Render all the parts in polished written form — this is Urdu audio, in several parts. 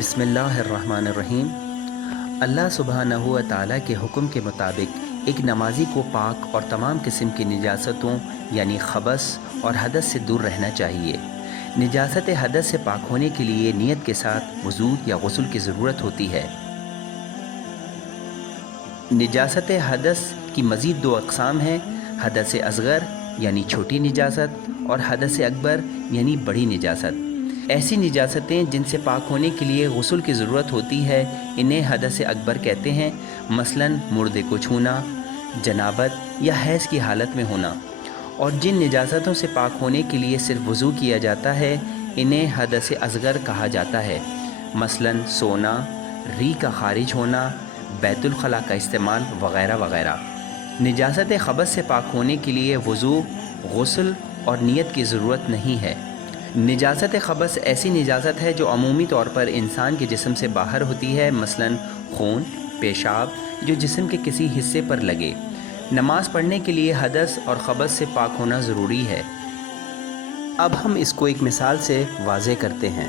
بسم اللہ الرحمن الرحیم۔ اللہ سبحانہ و تعالیٰ کے حکم کے مطابق ایک نمازی کو پاک اور تمام قسم کی نجاستوں یعنی خبث اور حدث سے دور رہنا چاہیے۔ نجاست حدث سے پاک ہونے کے لیے نیت کے ساتھ وضو یا غسل کی ضرورت ہوتی ہے۔ نجاست حدث کی مزید دو اقسام ہیں، حدث اصغر یعنی چھوٹی نجاست اور حدث اکبر یعنی بڑی نجاست۔ ایسی نجاستیں جن سے پاک ہونے کے لیے غسل کی ضرورت ہوتی ہے انہیں حدث اکبر کہتے ہیں، مثلاً مردے کو چھونا، جنابت یا حیض کی حالت میں ہونا۔ اور جن نجاستوں سے پاک ہونے کے لیے صرف وضو کیا جاتا ہے انہیں حدث اصغر کہا جاتا ہے، مثلاً سونا، ری کا خارج ہونا، بیت الخلاء کا استعمال وغیرہ وغیرہ۔ نجاست خبث سے پاک ہونے کے لیے وضو، غسل اور نیت کی ضرورت نہیں ہے۔ نجاست خبث ایسی نجاست ہے جو عمومی طور پر انسان کے جسم سے باہر ہوتی ہے، مثلاً خون، پیشاب جو جسم کے کسی حصے پر لگے۔ نماز پڑھنے کے لیے حدث اور خبث سے پاک ہونا ضروری ہے۔ اب ہم اس کو ایک مثال سے واضح کرتے ہیں۔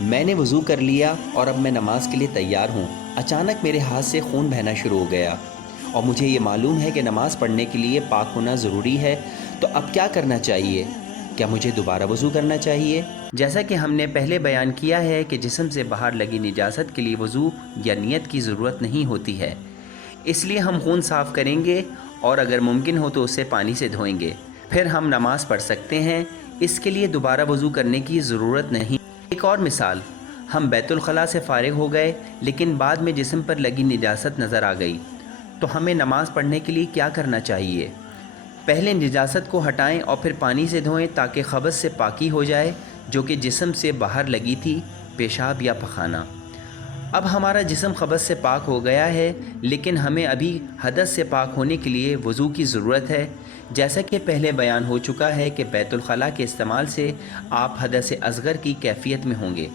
میں نے وضو کر لیا اور اب میں نماز کے لیے تیار ہوں۔ اچانک میرے ہاتھ سے خون بہنا شروع ہو گیا اور مجھے یہ معلوم ہے کہ نماز پڑھنے کے لیے پاک ہونا ضروری ہے، تو اب کیا کرنا چاہیے؟ کیا مجھے دوبارہ وضو کرنا چاہیے؟ جیسا کہ ہم نے پہلے بیان کیا ہے کہ جسم سے باہر لگی نجاست کے لیے وضو یا نیت کی ضرورت نہیں ہوتی ہے، اس لیے ہم خون صاف کریں گے اور اگر ممکن ہو تو اسے پانی سے دھوئیں گے، پھر ہم نماز پڑھ سکتے ہیں۔ اس کے لیے دوبارہ وضو کرنے کی ضرورت نہیں۔ ایک اور مثال، ہم بیت الخلاء سے فارغ ہو گئے لیکن بعد میں جسم پر لگی نجاست نظر آ گئی، تو ہمیں نماز پڑھنے کے لیے کیا کرنا چاہیے؟ پہلے نجاست کو ہٹائیں اور پھر پانی سے دھوئیں تاکہ خبث سے پاکی ہو جائے جو کہ جسم سے باہر لگی تھی، پیشاب یا پخانہ۔ اب ہمارا جسم خبث سے پاک ہو گیا ہے لیکن ہمیں ابھی حدث سے پاک ہونے کے لیے وضو کی ضرورت ہے۔ جیسا کہ پہلے بیان ہو چکا ہے کہ بیت الخلاء کے استعمال سے آپ حدث اصغر کی کیفیت میں ہوں گے،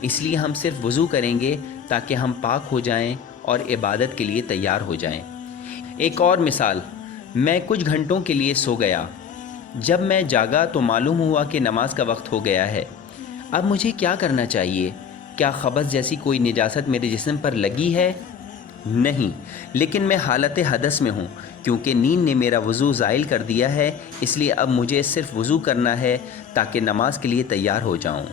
اس لیے ہم صرف وضو کریں گے تاکہ ہم پاک ہو جائیں اور عبادت کے لیے تیار ہو جائیں۔ ایک اور مثال، میں کچھ گھنٹوں کے لیے سو گیا، جب میں جاگا تو معلوم ہوا کہ نماز کا وقت ہو گیا ہے۔ اب مجھے کیا کرنا چاہیے؟ کیا خبث جیسی کوئی نجاست میرے جسم پر لگی ہے؟ نہیں، لیکن میں حالت حدث میں ہوں کیونکہ نیند نے میرا وضو زائل کر دیا ہے، اس لیے اب مجھے صرف وضو کرنا ہے تاکہ نماز کے لیے تیار ہو جاؤں۔